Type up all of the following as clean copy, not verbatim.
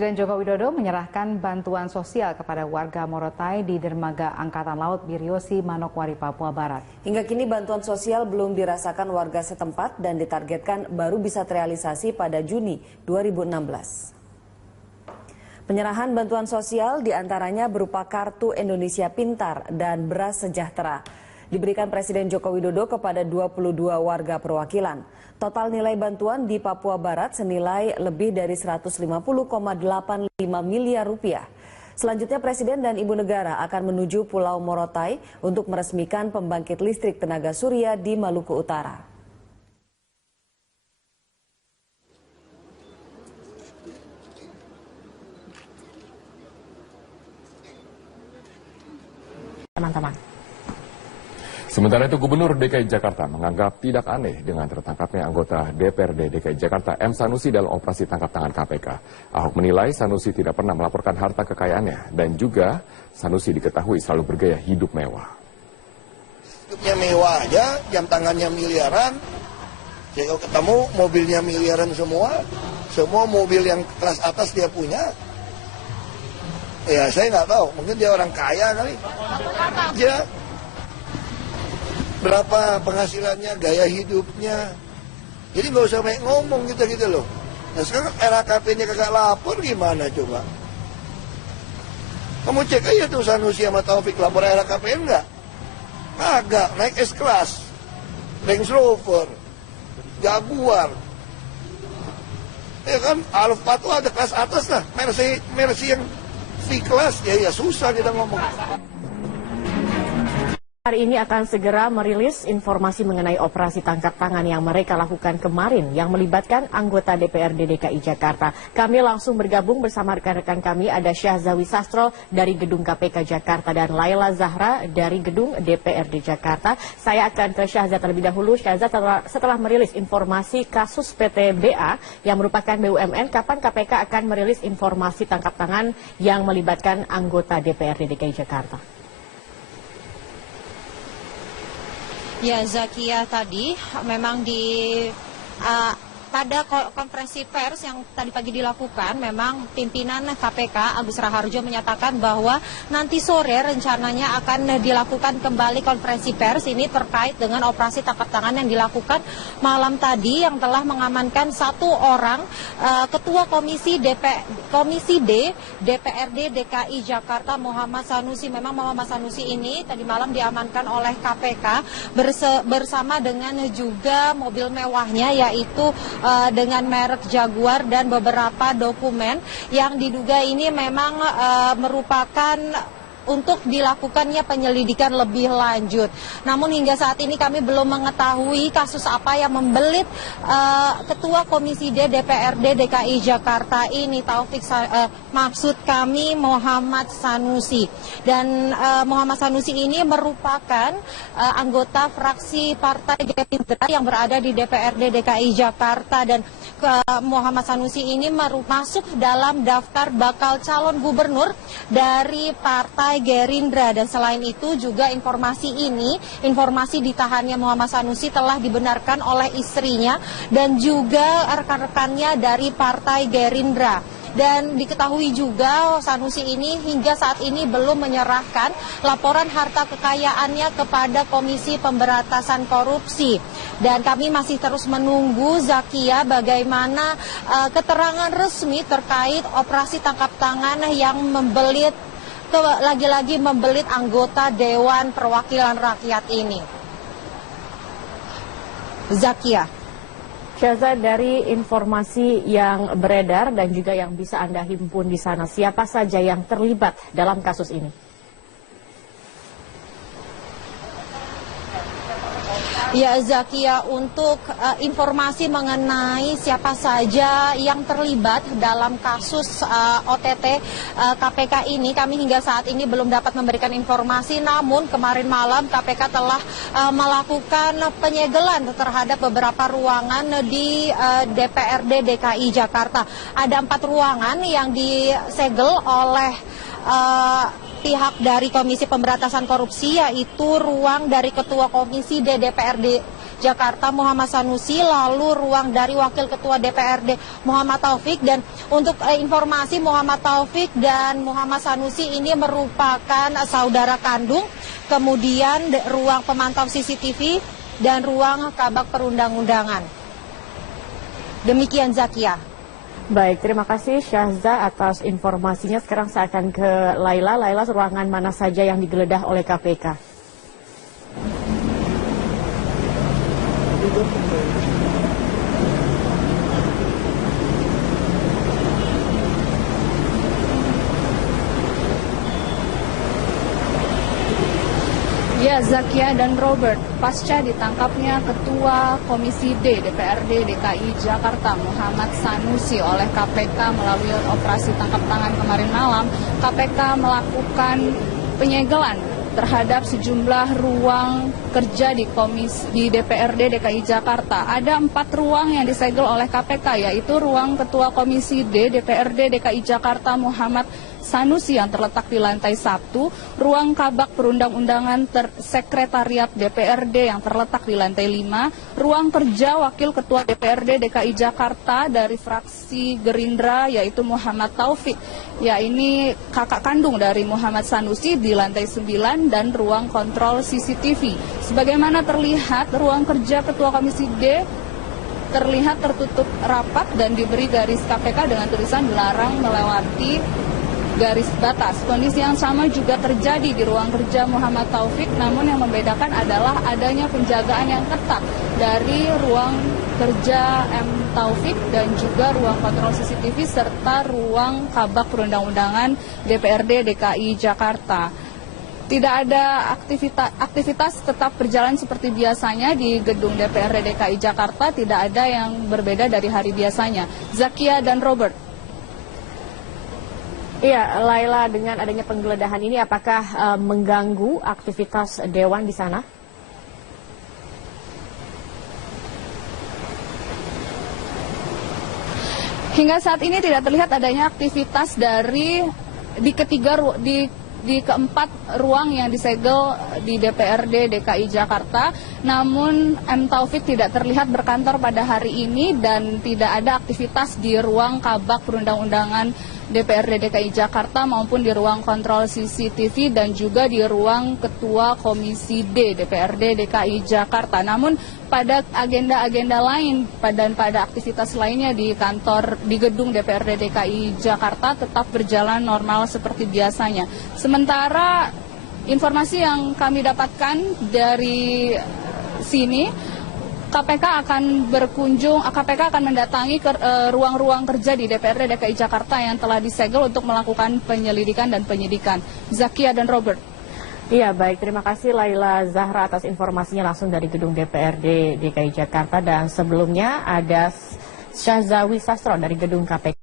Presiden Joko Widodo menyerahkan bantuan sosial kepada warga Morotai di Dermaga Angkatan Laut Biryosi, Manokwari, Papua Barat. Hingga kini bantuan sosial belum dirasakan warga setempat dan ditargetkan baru bisa terrealisasi pada Juni 2016. Penyerahan bantuan sosial diantaranya berupa Kartu Indonesia Pintar dan Beras Sejahtera. Diberikan Presiden Joko Widodo kepada 22 warga perwakilan. Total nilai bantuan di Papua Barat senilai lebih dari 150,85 miliar rupiah. Selanjutnya Presiden dan Ibu Negara akan menuju Pulau Morotai untuk meresmikan pembangkit listrik tenaga surya di Maluku Utara. Teman-teman. Sementara itu Gubernur DKI Jakarta menganggap tidak aneh dengan tertangkapnya anggota DPRD DKI Jakarta M. Sanusi dalam operasi tangkap tangan KPK. Ahok menilai Sanusi tidak pernah melaporkan harta kekayaannya dan juga Sanusi diketahui selalu bergaya hidup mewah. Hidupnya mewah aja, jam tangannya miliaran, saya ketemu mobilnya miliaran semua mobil yang kelas atas dia punya. Ya saya nggak tahu, mungkin dia orang kaya kali. Ya. Berapa penghasilannya, gaya hidupnya. Jadi nggak usah banyak ngomong gitu loh. Nah sekarang LHKP-nya kagak lapor gimana coba? Kamu cek aja tuh Sanusi sama Taufik lapor LHKP enggak? Kagak, naik S-Class, Range Rover, Jaguar. Ya kan, Alfa tuh ada kelas atas lah, Mercy yang V-Class, ya susah kita ngomong. Hari ini akan segera merilis informasi mengenai operasi tangkap tangan yang mereka lakukan kemarin yang melibatkan anggota DPRD DKI Jakarta. Kami langsung bergabung bersama rekan-rekan kami, ada Syahzawi Sastro dari Gedung KPK Jakarta dan Laila Zahra dari Gedung DPRD Jakarta. Saya akan ke Syahza terlebih dahulu. Syahza, setelah merilis informasi kasus PTBA yang merupakan BUMN, kapan KPK akan merilis informasi tangkap tangan yang melibatkan anggota DPRD DKI Jakarta? Ya, Zakia, tadi memang pada konferensi pers yang tadi pagi dilakukan, memang pimpinan KPK Agus Raharjo menyatakan bahwa nanti sore rencananya akan dilakukan kembali konferensi pers ini terkait dengan operasi tangkap tangan yang dilakukan malam tadi yang telah mengamankan satu orang Ketua Komisi D DPRD DKI Jakarta Muhammad Sanusi. Memang Muhammad Sanusi ini tadi malam diamankan oleh KPK bersama dengan juga mobil mewahnya, yaitu dengan merek Jaguar dan beberapa dokumen yang diduga ini memang merupakan untuk dilakukannya penyelidikan lebih lanjut. Namun hingga saat ini kami belum mengetahui kasus apa yang membelit Ketua Komisi D DPRD DKI Jakarta ini, maksud kami Muhammad Sanusi. Dan Muhammad Sanusi ini merupakan anggota fraksi Partai Gerindra yang berada di DPRD DKI Jakarta, dan Muhammad Sanusi ini masuk dalam daftar bakal calon gubernur dari Partai Gerindra. Dan selain itu juga informasi ditahannya Muhammad Sanusi telah dibenarkan oleh istrinya dan juga rekan-rekannya dari Partai Gerindra. Dan diketahui juga Sanusi ini hingga saat ini belum menyerahkan laporan harta kekayaannya kepada Komisi Pemberantasan Korupsi. Dan kami masih terus menunggu, Zakia, bagaimana keterangan resmi terkait operasi tangkap tangan yang lagi-lagi membelit anggota Dewan Perwakilan Rakyat ini. Zakia. Syahza, dari informasi yang beredar dan juga yang bisa Anda himpun di sana, siapa saja yang terlibat dalam kasus ini? Ya, Zakia, untuk informasi mengenai siapa saja yang terlibat dalam kasus OTT KPK ini, kami hingga saat ini belum dapat memberikan informasi. Namun kemarin malam KPK telah melakukan penyegelan terhadap beberapa ruangan di DPRD DKI Jakarta. Ada 4 ruangan yang disegel oleh pihak dari Komisi Pemberantasan Korupsi, yaitu ruang dari Ketua Komisi DPRD Jakarta Muhammad Sanusi, lalu ruang dari Wakil Ketua DPRD Muhammad Taufik. Dan untuk informasi, Muhammad Taufik dan Muhammad Sanusi ini merupakan saudara kandung. Kemudian ruang pemantau CCTV dan ruang kabak perundang-undangan. Demikian Zakia. Baik, terima kasih Syahza atas informasinya. Sekarang saya akan ke Laila. Laila, ruangan mana saja yang digeledah oleh KPK? Ya, Zakia dan Robert, pasca ditangkapnya Ketua Komisi D DPRD DKI Jakarta Muhammad Sanusi oleh KPK melalui operasi tangkap tangan kemarin malam, KPK melakukan penyegelan terhadap sejumlah ruang kerja di DPRD DKI Jakarta. Ada 4 ruang yang disegel oleh KPK, yaitu ruang Ketua Komisi D DPRD DKI Jakarta Muhammad Sanusi yang terletak di lantai 1, ruang kabak perundang-undangan sekretariat DPRD yang terletak di lantai 5, ruang kerja Wakil Ketua DPRD DKI Jakarta dari fraksi Gerindra yaitu Muhammad Taufik, ya ini kakak kandung dari Muhammad Sanusi di lantai 9, dan ruang kontrol CCTV. Sebagaimana terlihat, ruang kerja Ketua Komisi D terlihat tertutup rapat dan diberi garis KPK dengan tulisan dilarang melewati garis batas. Kondisi yang sama juga terjadi di ruang kerja Muhammad Taufik, namun yang membedakan adalah adanya penjagaan yang ketat dari ruang kerja M. Taufik dan juga ruang kontrol CCTV serta ruang kabak perundang-undangan DPRD DKI Jakarta. Tidak ada aktivitas tetap berjalan seperti biasanya di gedung DPRD DKI Jakarta, tidak ada yang berbeda dari hari biasanya. Zakia dan Robert. Iya, Laila, dengan adanya penggeledahan ini apakah mengganggu aktivitas Dewan di sana? Hingga saat ini tidak terlihat adanya aktivitas dari di keempat ruang yang disegel di DPRD DKI Jakarta. Namun M. Taufik tidak terlihat berkantor pada hari ini dan tidak ada aktivitas di ruang kabak perundang-undangan DPRD DKI Jakarta maupun di ruang kontrol CCTV dan juga di ruang Ketua Komisi D DPRD DKI Jakarta. Namun pada agenda-agenda lain dan pada aktivitas lainnya di gedung DPRD DKI Jakarta tetap berjalan normal seperti biasanya. Sementara informasi yang kami dapatkan dari sini, KPK akan mendatangi ruang-ruang kerja di DPRD DKI Jakarta yang telah disegel untuk melakukan penyelidikan dan penyidikan. Zakia dan Robert. Iya, baik. Terima kasih Laila Zahra atas informasinya langsung dari gedung DPRD DKI Jakarta. Dan sebelumnya ada Syahzawi Sastro dari gedung KPK.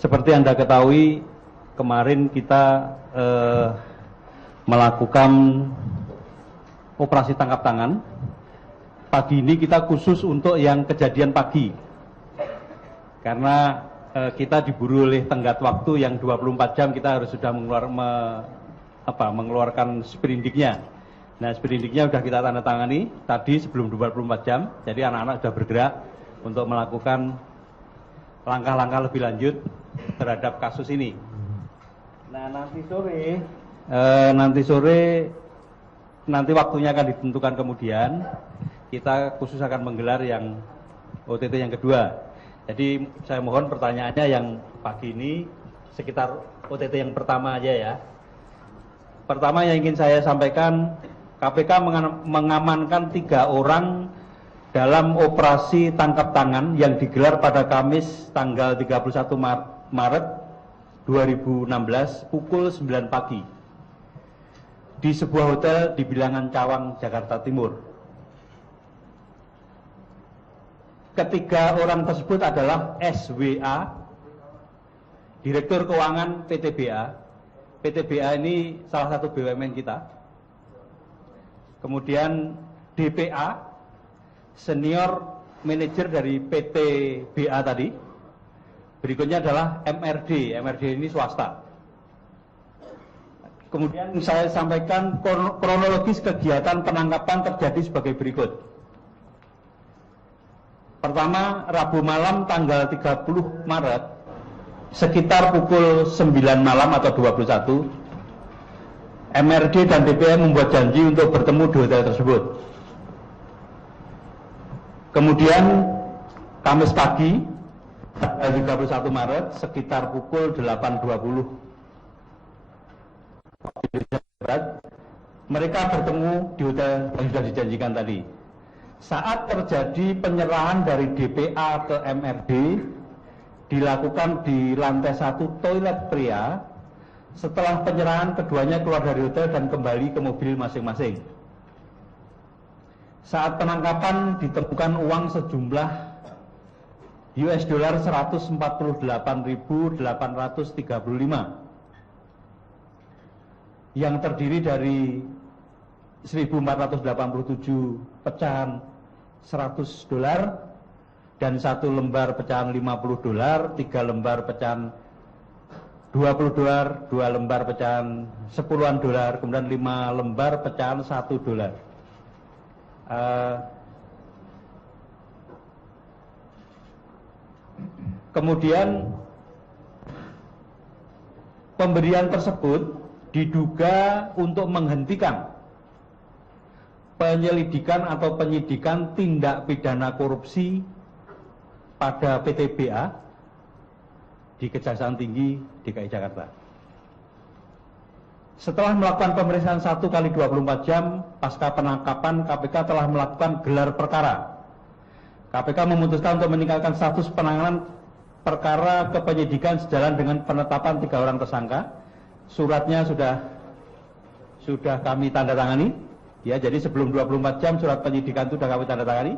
Seperti Anda ketahui, kemarin kita melakukan operasi tangkap tangan. Pagi ini kita khusus untuk yang kejadian pagi. Karena kita diburu oleh tenggat waktu yang 24 jam, kita harus sudah mengeluarkan sprindiknya. Nah, sprindiknya sudah kita tanda tangani tadi sebelum 24 jam. Jadi anak-anak sudah bergerak untuk melakukan langkah-langkah lebih lanjut terhadap kasus ini. Nah, nanti waktunya akan ditentukan kemudian. Kita khusus akan menggelar yang OTT yang kedua. Jadi saya mohon pertanyaannya yang pagi ini sekitar OTT yang pertama aja ya. Pertama yang ingin saya sampaikan, KPK mengamankan 3 orang dalam operasi tangkap tangan yang digelar pada Kamis tanggal 31 Maret 2016 pukul 9 pagi di sebuah hotel di Bilangan Cawang, Jakarta Timur. Ketiga orang tersebut adalah SWA, Direktur Keuangan PTBA. PTBA ini salah satu BUMN kita. Kemudian DPA, Senior Manager dari PTBA tadi. Berikutnya adalah MRD. MRD ini swasta. Kemudian saya sampaikan kronologis kegiatan penangkapan terjadi sebagai berikut. Pertama, Rabu malam tanggal 30 Maret, sekitar pukul 9 malam atau 21, MRD dan DPM membuat janji untuk bertemu di hotel tersebut. Kemudian, Kamis pagi, tanggal 31 Maret, sekitar pukul 8.20, mereka bertemu di hotel yang sudah dijanjikan tadi. Saat terjadi penyerahan dari DPA ke MRD, dilakukan di lantai 1 toilet pria. Setelah penyerahan, keduanya keluar dari hotel dan kembali ke mobil masing-masing. Saat penangkapan ditemukan uang sejumlah $148.835 yang terdiri dari 1.487 pecahan $100 dan 1 lembar pecahan $50, 3 lembar pecahan $20, 2 lembar pecahan $10, kemudian 5 lembar pecahan $1. Kemudian pemberian tersebut diduga untuk menghentikan penyelidikan atau penyidikan tindak pidana korupsi pada PTBA di Kejaksaan Tinggi DKI Jakarta. Setelah melakukan pemeriksaan 1 kali 24 jam pasca penangkapan, KPK telah melakukan gelar perkara. KPK memutuskan untuk meningkatkan status penanganan perkara ke penyidikan sejalan dengan penetapan 3 orang tersangka. Suratnya sudah kami tanda tangani. Ya, jadi sebelum 24 jam surat penyidikan itu sudah kami tanda tangani.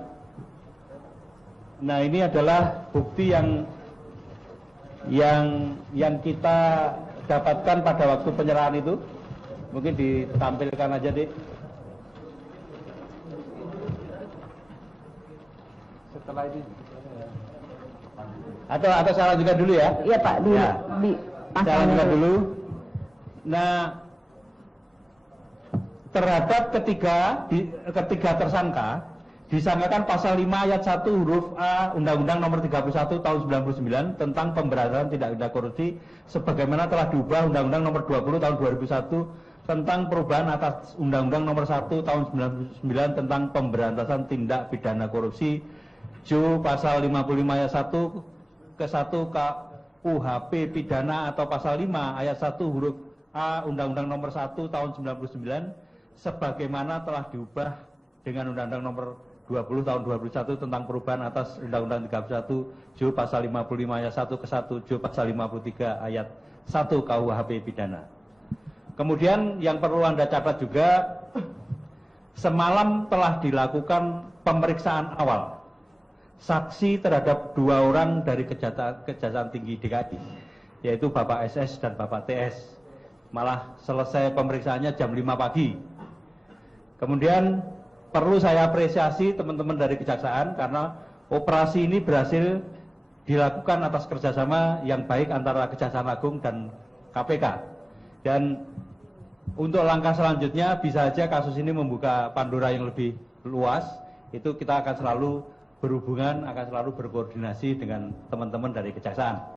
Nah, ini adalah bukti yang kita dapatkan pada waktu penyerahan itu. Mungkin ditampilkan aja, Dik. Setelah ini atau saya lanjutkan dulu ya? Iya, Pak, saya lanjutkan dulu. Nah, terhadap ketiga tersangka disangkakan pasal 5 ayat 1 huruf A Undang-Undang Nomor 31 Tahun 99 tentang pemberantasan tindak pidana korupsi sebagaimana telah diubah Undang-Undang Nomor 20 Tahun 2001 tentang perubahan atas Undang-Undang Nomor 1 Tahun 99 tentang pemberantasan tindak pidana korupsi Jo pasal 55 ayat 1 ke 1 KUHP pidana atau pasal 5 ayat 1 huruf A Undang-Undang Nomor 1 Tahun 99 sebagaimana telah diubah dengan Undang-Undang Nomor 20 Tahun 2001 tentang perubahan atas Undang-Undang 31 Jo pasal 55 ayat 1 ke 1 Jo pasal 53 ayat 1 KUHP pidana. Kemudian yang perlu Anda catat juga, semalam telah dilakukan pemeriksaan awal saksi terhadap 2 orang dari Kejaksaan Tinggi DKI, yaitu Bapak SS dan Bapak TS. Malah selesai pemeriksaannya jam 5 pagi. Kemudian perlu saya apresiasi teman-teman dari Kejaksaan karena operasi ini berhasil dilakukan atas kerjasama yang baik antara Kejaksaan Agung dan KPK. Dan untuk langkah selanjutnya bisa saja kasus ini membuka Pandora yang lebih luas. Itu kita akan selalu berhubungan, akan selalu berkoordinasi dengan teman-teman dari Kejaksaan.